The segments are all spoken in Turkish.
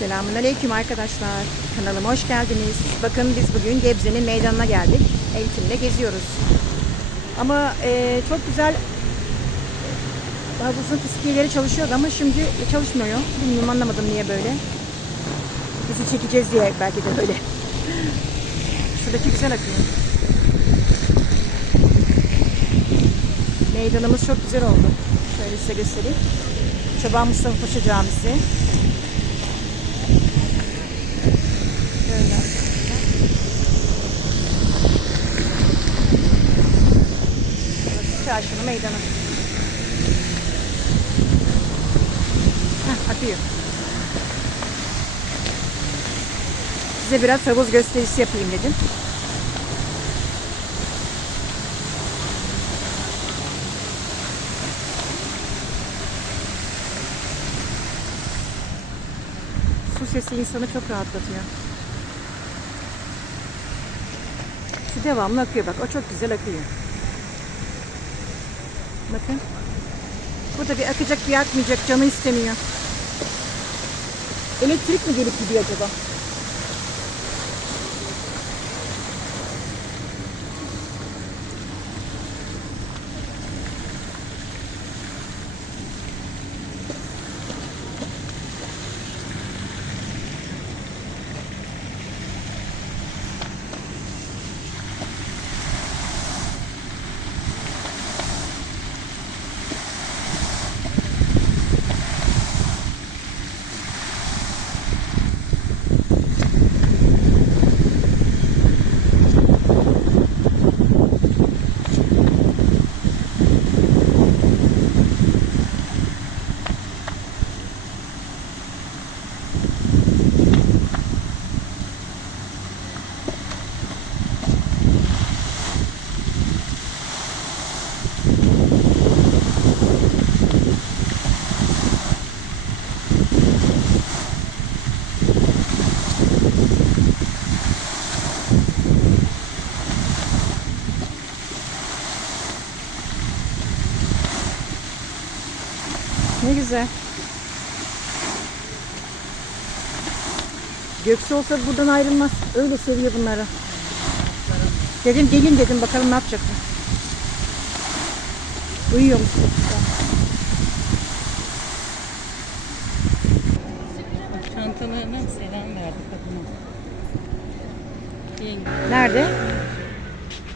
Selamun Aleyküm arkadaşlar. Kanalıma hoş geldiniz. Bakın biz bugün Gebze'nin meydanına geldik. Eltim'le geziyoruz. Ama e, çok güzel havuzun iskiyeleri çalışıyordu ama şimdi çalışmıyor. Bilmiyorum anlamadım niye böyle. Bizi çekeceğiz diye belki de böyle. Şuradaki güzel akıyor. Meydanımız çok güzel oldu. Şöyle size göstereyim. Çoban Mustafa Paşa Camisi. Çarşının meydanı. Heh, akıyor. Size biraz havuz gösterisi yapayım dedim. Sesi insanı çok rahatlatıyor. Su devamlı akıyor bak. O çok güzel akıyor. Bakın. Burada bir akacak bir akmayacak canı istemiyor. Elektrik mi gelip gidiyor acaba? Ne güzel. Göksu olsa buradan ayrılmaz. Öyle seviyor bunları. Dedim gelin dedim bakalım ne yapacak. Uyuyor musun? Çantalarına selam verdi kadına. Nerede?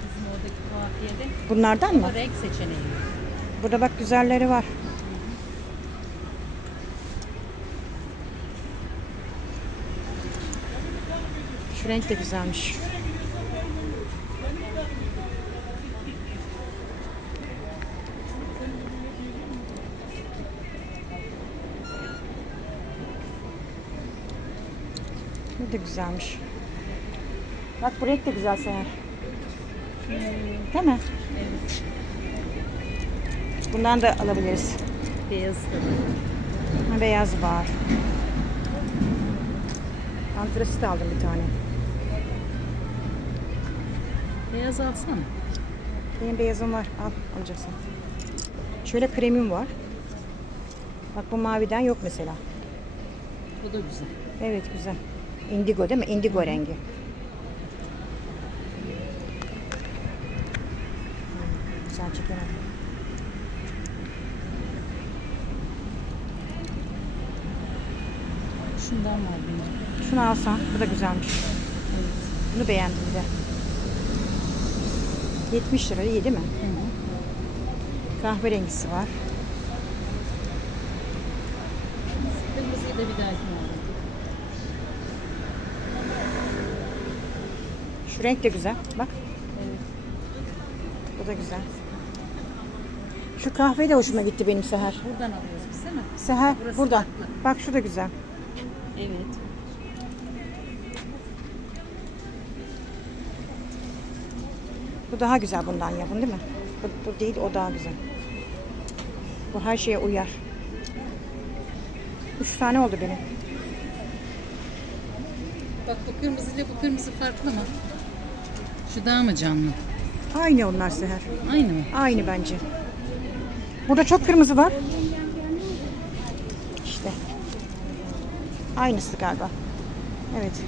bizim oradaki tuhafiyede Bunlardan mı? renk seçeneği. Burada bak güzelleri var. Şu renk de güzelmiş. Bu da güzelmiş. Bak bu renk de güzel Seher. Değil mi? Evet. Bundan da alabiliriz. Beyaz. Ha, beyaz var. Antrasit aldım bir tane. Beyaz alsana. Benim beyazım var. Al alacaksın. Şöyle kremim var. Bak bu maviden yok mesela. Bu da güzel. Evet güzel. Indigo değil mi? Indigo rengi. Hmm, Güzel çekemedim. Şundan var benim. Şunu alsan. Bu da güzelmiş. Bunu beğendim de. 70 lira iyi değil mi? Hı hı. Kahverengisi var. Kırmızıyı da bir dahakine alalım. Şu renk de güzel. Bak. Evet. Bu da güzel. Şu kahve de hoşuma gitti benim Seher. Buradan alıyoruz biz değil mi? Seher Burası burada. farklı. Bak şu da güzel. Evet. Bu daha güzel bundan yapın değil mi? Bu, bu değil o daha güzel. Bu her şeye uyar. Üç tane oldu benim. Bak bu kırmızı ile bu kırmızı farklı mı? Şu daha mı canlı? Aynı onlar Seher. Aynı mı? Aynı bence. Burada çok kırmızı var. İşte. Aynısı galiba. Evet.